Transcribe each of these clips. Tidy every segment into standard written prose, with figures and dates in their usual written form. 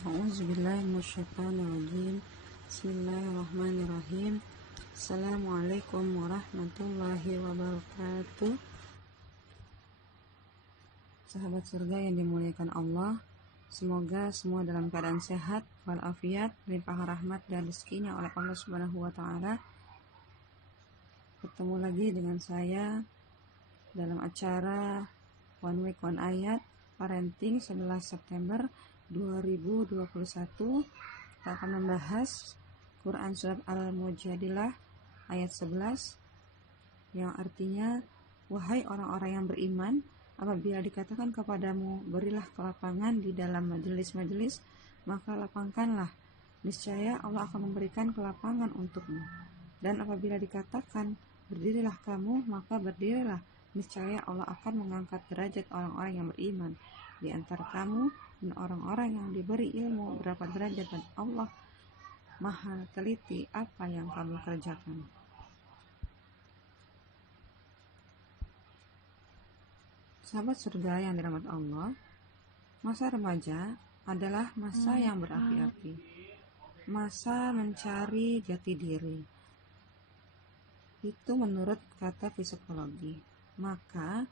A'udzubillahi minasyaitonirrajim. Bismillahirrahmanirrahim. Assalamualaikum warahmatullahi wabarakatuh. Sahabat surga yang dimuliakan Allah, semoga semua dalam keadaan sehat walafiat, limpah rahmat dan rezekinya oleh Allah Subhanahu wa taala. Ketemu lagi dengan saya dalam acara One Week One Ayat Parenting 11 September 2021. Kita akan membahas Quran Surat Al-Mujadilah ayat 11 yang artinya, wahai orang-orang yang beriman, apabila dikatakan kepadamu berilah kelapangan di dalam majelis-majelis, maka lapangkanlah, niscaya Allah akan memberikan kelapangan untukmu. Dan apabila dikatakan berdirilah kamu, maka berdirilah, niscaya Allah akan mengangkat derajat orang-orang yang beriman di antara kamu dan orang-orang yang diberi ilmu berapa derajat, dan Allah Maha teliti apa yang kamu kerjakan. Sahabat surga yang dirahmati Allah, masa remaja adalah masa yang berapi-api, masa mencari jati diri. Itu menurut kata psikologi. Maka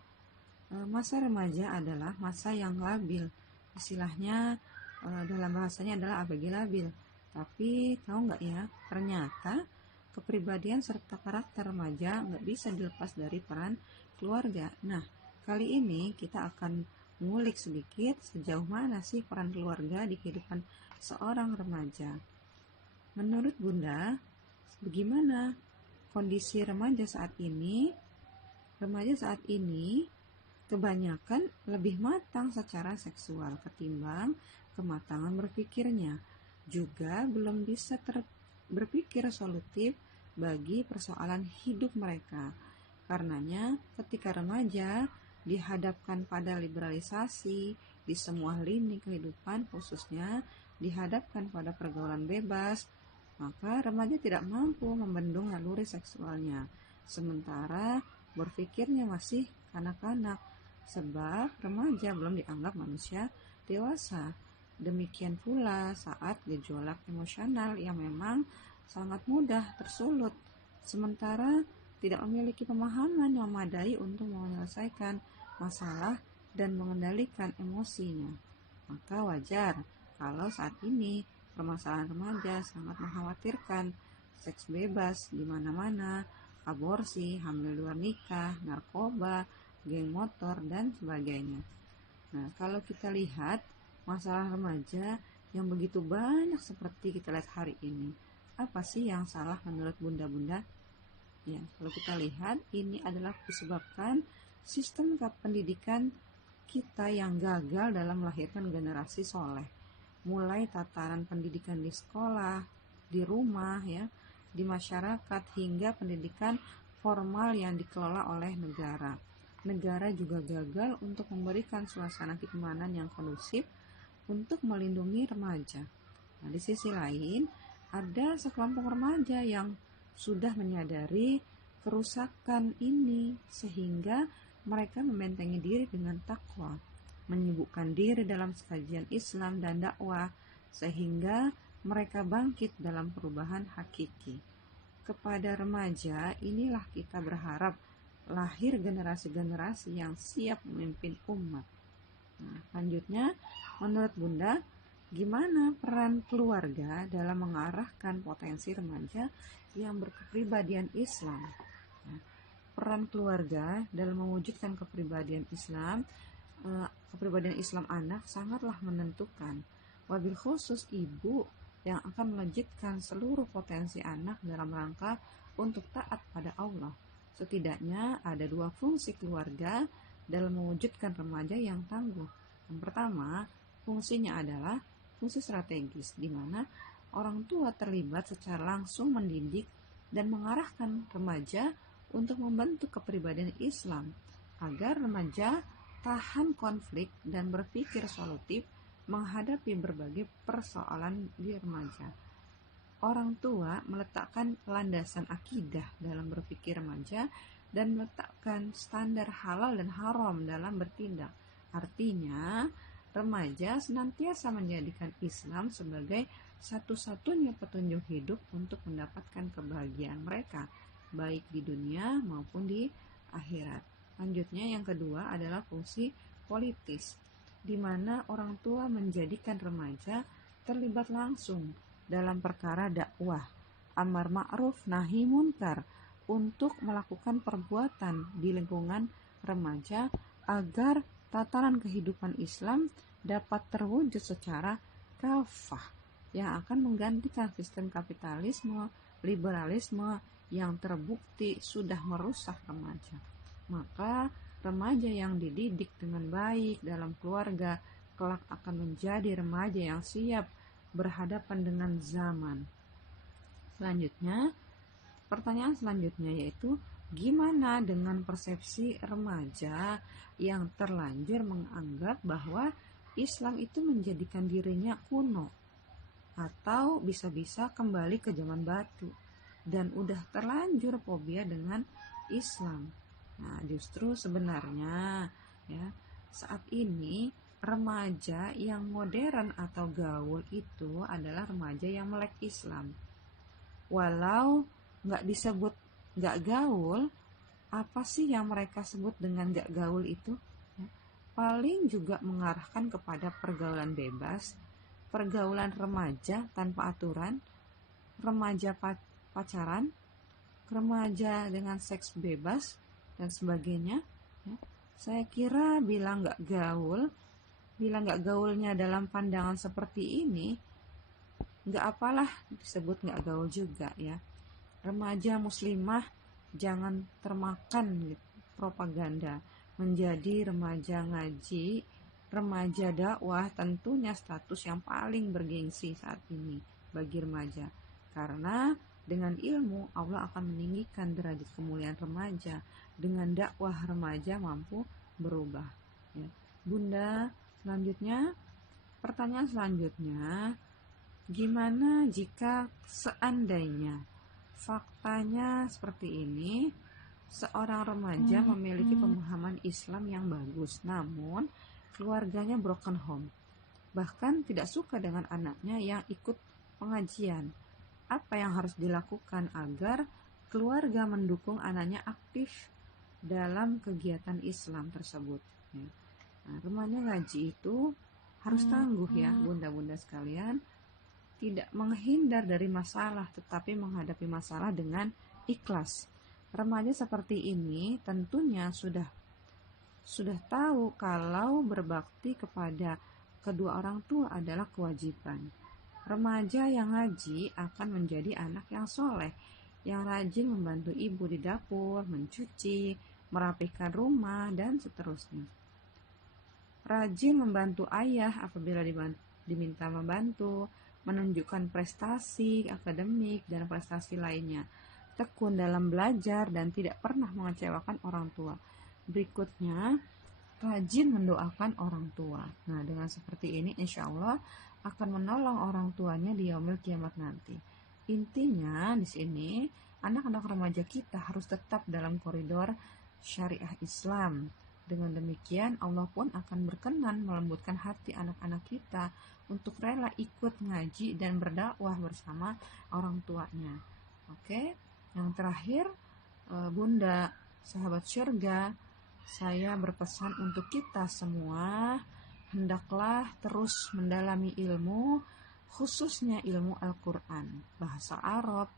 masa remaja adalah masa yang labil. Istilahnya dalam bahasanya adalah ABG labil. Tapi tahu nggak ya, ternyata kepribadian serta karakter remaja nggak bisa dilepas dari peran keluarga. Nah, kali ini kita akan mengulik sedikit sejauh mana sih peran keluarga di kehidupan seorang remaja. Menurut Bunda, bagaimana kondisi remaja saat ini? Remaja saat ini kebanyakan lebih matang secara seksual ketimbang kematangan berpikirnya. Juga belum bisa berpikir solutif bagi persoalan hidup mereka. Karenanya ketika remaja dihadapkan pada liberalisasi di semua lini kehidupan, khususnya dihadapkan pada pergaulan bebas, maka remaja tidak mampu membendung naluri seksualnya. Sementara berpikirnya masih kanak-kanak, sebab remaja belum dianggap manusia dewasa. Demikian pula saat gejolak emosional yang memang sangat mudah tersulut, sementara tidak memiliki pemahaman yang memadai untuk menyelesaikan masalah dan mengendalikan emosinya. Maka wajar kalau saat ini permasalahan remaja sangat mengkhawatirkan, seks bebas di mana-mana, aborsi, hamil luar nikah, narkoba, geng motor, dan sebagainya. Nah, kalau kita lihat masalah remaja yang begitu banyak seperti kita lihat hari ini, apa sih yang salah menurut bunda-bunda? Ya, kalau kita lihat ini adalah disebabkan sistem pendidikan kita yang gagal dalam melahirkan generasi soleh. Mulai tataran pendidikan di sekolah, di rumah, ya, di masyarakat, hingga pendidikan formal yang dikelola oleh negara. Negara juga gagal untuk memberikan suasana keamanan yang kondusif untuk melindungi remaja. Nah, di sisi lain, ada sekelompok remaja yang sudah menyadari kerusakan ini sehingga mereka membentengi diri dengan takwa, menyibukkan diri dalam kajian Islam dan dakwah, sehingga mereka bangkit dalam perubahan hakiki. Kepada remaja inilah kita berharap lahir generasi-generasi yang siap memimpin umat. Nah, selanjutnya, menurut Bunda, gimana peran keluarga dalam mengarahkan potensi remaja yang berkepribadian Islam? Nah, peran keluarga dalam mewujudkan kepribadian Islam anak sangatlah menentukan. Wabil khusus ibu yang akan melejitkan seluruh potensi anak dalam rangka untuk taat pada Allah. Setidaknya ada dua fungsi keluarga dalam mewujudkan remaja yang tangguh. Yang pertama, fungsinya adalah fungsi strategis, di mana orang tua terlibat secara langsung mendidik dan mengarahkan remaja untuk membentuk kepribadian Islam agar remaja tahan konflik dan berpikir solutif menghadapi berbagai persoalan di remaja. Orang tua meletakkan landasan akidah dalam berpikir remaja dan meletakkan standar halal dan haram dalam bertindak. Artinya, remaja senantiasa menjadikan Islam sebagai satu-satunya petunjuk hidup untuk mendapatkan kebahagiaan mereka, baik di dunia maupun di akhirat. Selanjutnya yang kedua adalah fungsi politis, di mana orang tua menjadikan remaja terlibat langsung dalam perkara dakwah, amar ma'ruf nahi munkar, untuk melakukan perbuatan di lingkungan remaja agar tatanan kehidupan Islam dapat terwujud secara kafah yang akan menggantikan sistem kapitalisme, liberalisme yang terbukti sudah merusak remaja. Maka remaja yang dididik dengan baik dalam keluarga kelak akan menjadi remaja yang siap berhadapan dengan zaman. Selanjutnya, pertanyaan selanjutnya yaitu, gimana dengan persepsi remaja yang terlanjur menganggap bahwa Islam itu menjadikan dirinya kuno atau bisa-bisa kembali ke zaman batu dan udah terlanjur fobia dengan Islam. Nah, justru sebenarnya ya, saat ini remaja yang modern atau gaul itu adalah remaja yang melek Islam. Walau nggak disebut nggak gaul, apa sih yang mereka sebut dengan nggak gaul itu? Paling juga mengarahkan kepada pergaulan bebas, pergaulan remaja tanpa aturan, remaja pacaran, remaja dengan seks bebas, dan sebagainya. Saya kira bilang nggak gaulnya dalam pandangan seperti ini, nggak apalah disebut nggak gaul juga ya. Remaja muslimah jangan termakan propaganda menjadi remaja ngaji, remaja dakwah. Tentunya status yang paling bergengsi saat ini bagi remaja, karena dengan ilmu Allah akan meninggikan derajat kemuliaan remaja. Dengan dakwah remaja mampu berubah ya. Bunda, selanjutnya pertanyaan selanjutnya, gimana jika seandainya faktanya seperti ini, seorang remaja memiliki pemahaman Islam yang bagus, namun keluarganya broken home, bahkan tidak suka dengan anaknya yang ikut pengajian. Apa yang harus dilakukan agar keluarga mendukung anaknya aktif dalam kegiatan Islam tersebut? Nah, remaja ngaji itu harus tangguh ya, bunda-bunda sekalian, tidak menghindar dari masalah, tetapi menghadapi masalah dengan ikhlas. Remaja seperti ini tentunya sudah tahu kalau berbakti kepada kedua orang tua adalah kewajiban. Remaja yang ngaji akan menjadi anak yang soleh, yang rajin membantu ibu di dapur, mencuci, merapikan rumah, dan seterusnya. Rajin membantu ayah apabila diminta membantu, menunjukkan prestasi akademik dan prestasi lainnya, tekun dalam belajar dan tidak pernah mengecewakan orang tua. Berikutnya, rajin mendoakan orang tua. Nah, dengan seperti ini insya Allah akan menolong orang tuanya di yaumil kiamat nanti. Intinya di sini, anak-anak remaja kita harus tetap dalam koridor syariah Islam. Dengan demikian Allah pun akan berkenan melembutkan hati anak-anak kita untuk rela ikut ngaji dan berdakwah bersama orang tuanya. Oke, yang terakhir, Bunda, sahabat syurga, saya berpesan untuk kita semua, hendaklah terus mendalami ilmu, khususnya ilmu Al-Quran, bahasa Arab,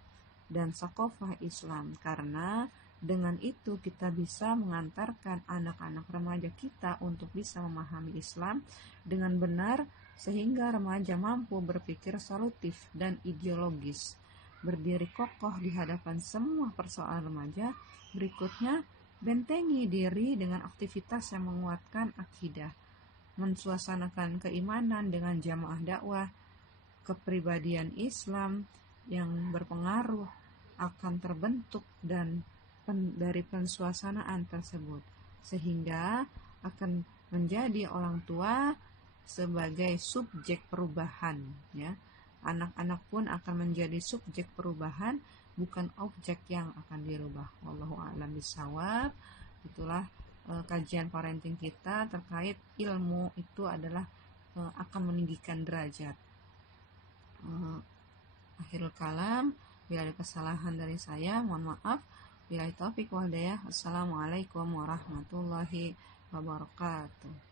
dan sakofah Islam, karena dengan itu kita bisa mengantarkan anak-anak remaja kita untuk bisa memahami Islam dengan benar, sehingga remaja mampu berpikir solutif dan ideologis, berdiri kokoh di hadapan semua persoalan remaja. Berikutnya, bentengi diri dengan aktivitas yang menguatkan akidah, mensuasanakan keimanan dengan jamaah dakwah, kepribadian Islam yang berpengaruh akan terbentuk dan dari pensuasanaan tersebut, sehingga akan menjadi orang tua sebagai subjek perubahan ya. Anak-anak pun akan menjadi subjek perubahan, bukan objek yang akan dirubah. Wallahu a'lam bishawab. Itulah kajian parenting kita terkait ilmu itu adalah akan meninggikan derajat. Akhirul kalam, bila ada kesalahan dari saya mohon maaf. Billahi taufik wal hidayah. Assalamualaikum warahmatullahi wabarakatuh.